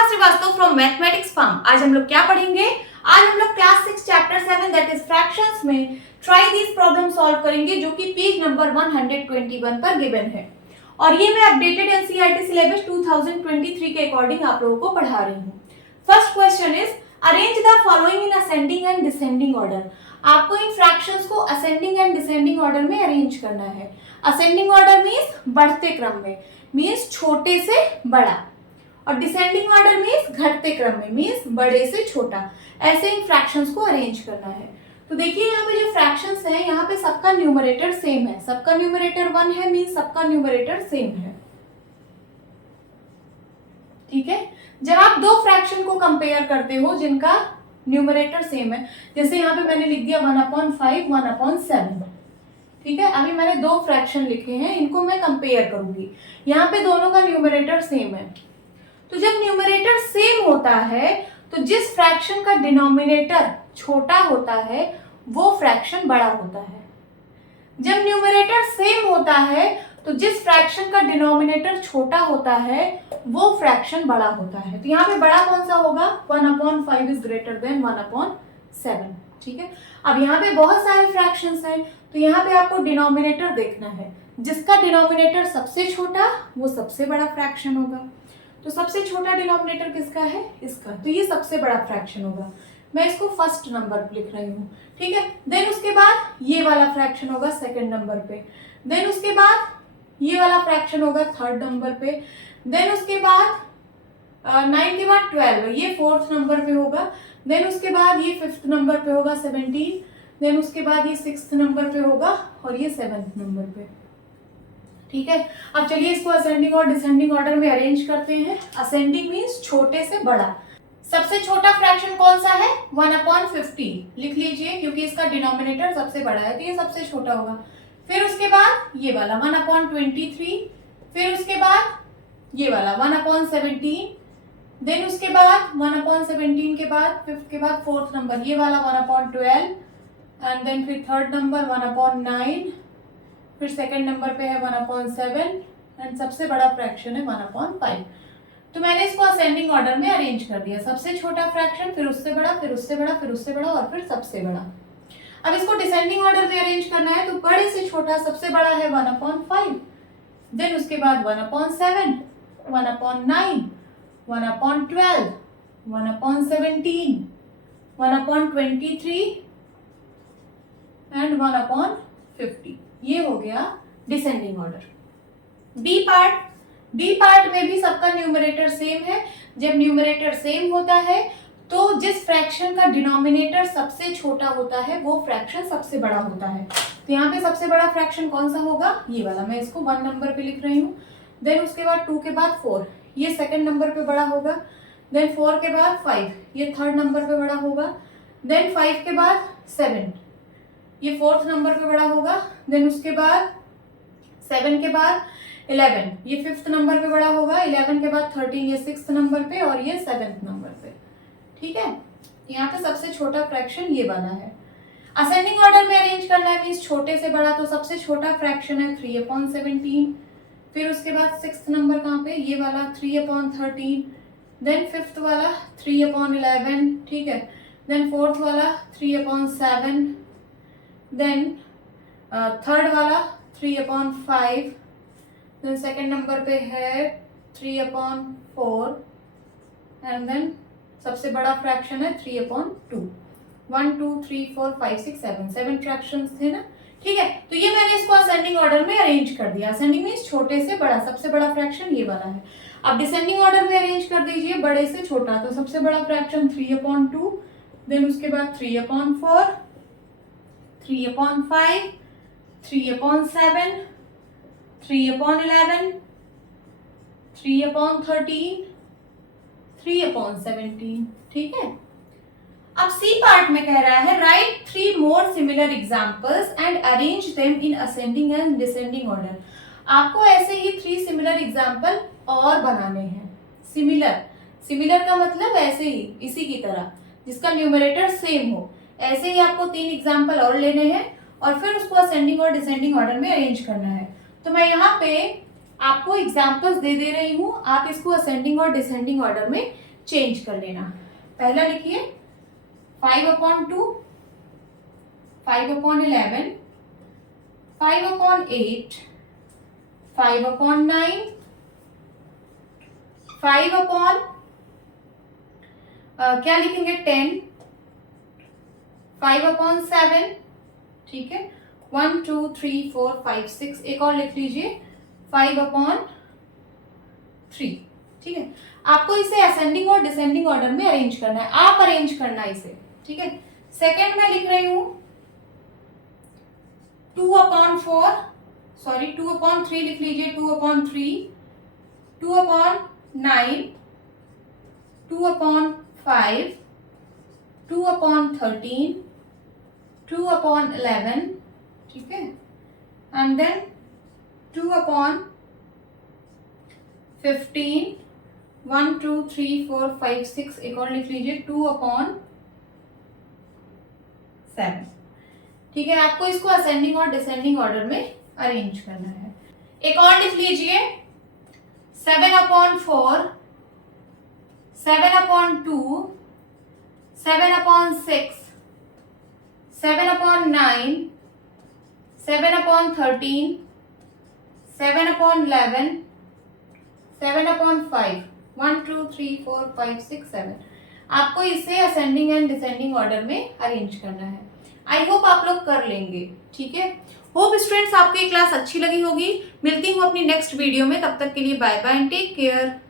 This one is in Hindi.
Shikha Srivastava from mathematics farm. आज हम लोग क्या पढ़ेंगे? आज हम लोग class 6 chapter 7 that is fractions में ट्राई दिस प्रॉब्लम सॉल्व करेंगे, जो कि पेज नंबर 121 पर गिवन है। और ये मैं अपडेटेड एनसीईआरटी सिलेबस 2023 के अकॉर्डिंग आप लोगों को पढ़ा रही हूँ। First question is arrange the following in ascending and descending order. आपको इन फ्रैक्शंस को असेंडिंग एंड डिसेंडिंग ऑर्डर में अरेंज करना है। असेंडिंग ऑर्डर मींस बढ़ते क्रम में, मींस छोटे से बड़ा, और डिसेंडिंग ऑर्डर मींस घटते क्रम में, मींस बड़े से छोटा। ऐसे इन फ्रैक्शंस को अरेंज करना है। तो देखिए यहाँ पे जो फ्रैक्शंस हैं, यहाँ पे सबका न्यूमरेटर सेम है, सबका न्यूमरेटर 1 है, मींस सबका न्यूमरेटर सेम है। ठीक है, जब आप दो फ्रैक्शन को कंपेयर करते हो जिनका न्यूमरेटर सेम है, जैसे यहाँ पे मैंने लिख दिया 1/5 1/7। ठीक है, अभी मैंने दो फ्रैक्शन लिखे हैं, इनको मैं कंपेयर करूंगी। यहाँ पे दोनों का न्यूमरेटर सेम है, तो जब न्यूमरेटर सेम होता है तो जिस फ्रैक्शन का डिनोमिनेटर छोटा होता है वो फ्रैक्शन बड़ा होता है। जब न्यूमरेटर सेम होता है तो जिस फ्रैक्शन का डिनोमिनेटर छोटा होता है वो फ्रैक्शन बड़ा होता है। तो यहाँ पे बड़ा कौन सा होगा? 1/5 इज ग्रेटर देन 1/7। ठीक है, अब यहाँ पे बहुत सारे फ्रैक्शंस हैं, तो यहाँ पे आपको डिनोमिनेटर देखना है। जिसका डिनोमिनेटर सबसे छोटा वो सबसे बड़ा फ्रैक्शन होगा। तो सबसे छोटा डिनोमिनेटर किसका है? इसका, तो ये सबसे बड़ा फ्रैक्शन होगा। मैं इसको फर्स्ट नंबर पे लिख रही हूँ। ठीक है, देन उसके बाद ये वाला फ्रैक्शन होगा सेकंड नंबर पे, देन उसके बाद ये वाला फ्रैक्शन होगा थर्ड नंबर पे, देन उसके बाद 9 के बाद 12 ये फोर्थ नंबर पे होगा, देन उसके बाद ये फिफ्थ नंबर पे होगा 17, देन उसके बाद ये सिक्स्थ नंबर पे होगा और ये सेवेंथ नंबर पे। ठीक है, अब चलिए इसको असेंडिंग और डिसेंडिंग ऑर्डर में अरेंज करते हैं। असेंडिंग मींस छोटे से बड़ा। सबसे छोटा फ्रैक्शन कौन सा है? 1/50 लिख लीजिए, क्योंकि इसका डिनोमिनेटर सबसे बड़ा है तो ये सबसे छोटा होगा। फिर उसके बाद ये वाला 1/23, फिर उसके बाद ये वाला 1/17, देन उसके बाद 1/17 के बाद फिफ्थ के बाद फोर्थ नंबर ये वाला 1/12, एंड देन फिर थर्ड नंबर 1/9, फिर सेकंड नंबर पे है 1/7, एंड सबसे बड़ा फ्रैक्शन है 1/5। तो मैंने इसको असेंडिंग ऑर्डर में अरेंज कर दिया। सबसे छोटा फ्रैक्शन, फिर उससे बड़ा, फिर उससे बड़ा, फिर उससे बड़ा और फिर सबसे बड़ा। अब इसको डिसेंडिंग ऑर्डर में अरेंज करना है, तो बड़े से छोटा सबसे बड़ा है 1/5, देन उसके बाद 1/7, 1/9, 1/12, 1/17, 1/23 एंड 1/50। ये हो गया डिसेंडिंग ऑर्डर। बी पार्ट में भी सबका न्यूमरेटर सेम है। जब न्यूमरेटर सेम होता है तो जिस फ्रैक्शन का डिनोमिनेटर सबसे छोटा होता है वो फ्रैक्शन सबसे बड़ा होता है। तो यहाँ पे सबसे बड़ा फ्रैक्शन कौन सा होगा? ये वाला। मैं इसको 1 नंबर पे लिख रही हूँ, देन उसके बाद 2 के बाद 4 ये सेकंड नंबर पे बड़ा होगा, देन 4 के बाद 5 ये थर्ड नंबर पे बड़ा होगा, देन 5 के बाद 7 ये फोर्थ नंबर पे बड़ा होगा, देन उसके बाद 7 के बाद 11 ये फिफ्थ नंबर पे बड़ा होगा, 11 के बाद 13 ये सिक्स्थ नंबर पे और ये सेवेंथ नंबर पे। ठीक है, यहाँ पे सबसे छोटा फ्रैक्शन ये वाला है। असेंडिंग ऑर्डर में अरेंज करना है मींस छोटे से बड़ा, तो सबसे छोटा फ्रैक्शन है 3/17, फिर उसके बाद सिक्स्थ नंबर कहाँ पे? ये वाला 3/13, देन फिफ्थ वाला 3/11। ठीक है, देन फोर्थ वाला 3/7, देन थर्ड वाला 3/5, देन सेकेंड नंबर पे है 3/4, एंड देन सबसे बड़ा फ्रैक्शन है 3/2। 1 2 3 4 5 6 7 फ्रैक्शंस थे ना। ठीक है, तो ये मैंने इसको असेंडिंग ऑर्डर में अरेंज कर दिया। असेंडिंग मींस छोटे से बड़ा, सबसे बड़ा फ्रैक्शन ये वाला है। अब डिसेंडिंग ऑर्डर में अरेंज कर दीजिए बड़े से छोटा। तो सबसे बड़ा फ्रैक्शन 3/2, देन उसके बाद 3/4, 3/5, 3/7, 3/11, 3/13, 3/17। ठीक है, अब सी पार्ट में कह रहा है right 3 more similar examples and arrange them in ascending and descending order. आपको ऐसे ही 3 सिमिलर एग्जांपल और बनाने हैं। सिमिलर का मतलब ऐसे ही, इसी की तरह, जिसका न्यूमरेटर सेम हो। ऐसे ही आपको 3 एग्जांपल और लेने हैं और फिर उसको असेंडिंग और डिसेंडिंग ऑर्डर में अरेंज करना है। तो मैं यहाँ पे आपको एग्जांपल्स दे रही हूँ, आप इसको असेंडिंग और डिसेंडिंग ऑर्डर में चेंज कर लेना। पहला लिखिए 5/2, 5/11, 5/8, 5/9, 5 क्या लिखेंगे 10, 5/7, ठीक है, 1 2 3 4 5 6, एक और लिख लीजिए 5/3, ठीक है। आपको इसे असेंडिंग और डिसेंडिंग ऑर्डर में अरेंज करना है, आप अरेंज करना है इसे, ठीक है। सेकेंड में लिख रही हूं 2/4, सॉरी 2/3 लिख लीजिए, 2/3, 2/9, 2/5, 2/13, 2/11, ठीक है, एंड देन 2/15, 1 2 3 4 5 6, एक और लिख लीजिए 2/7, ठीक है। आपको इसको असेंडिंग और डिसेंडिंग ऑर्डर में अरेंज करना है। एक और लिख लीजिए 7/4, 7/2, 7/6, 7/9, 7/13, 7/11, 7/5, 1 2 3 4 5 6 7। आपको इसे असेंडिंग एंड डिसेंडिंग ऑर्डर में अरेंज करना है। आई होप आप लोग कर लेंगे, ठीक है। होप स्टूडेंट्स आपको ये क्लास अच्छी लगी होगी। मिलती हूँ अपनी नेक्स्ट वीडियो में, तब तक के लिए bye bye and take care.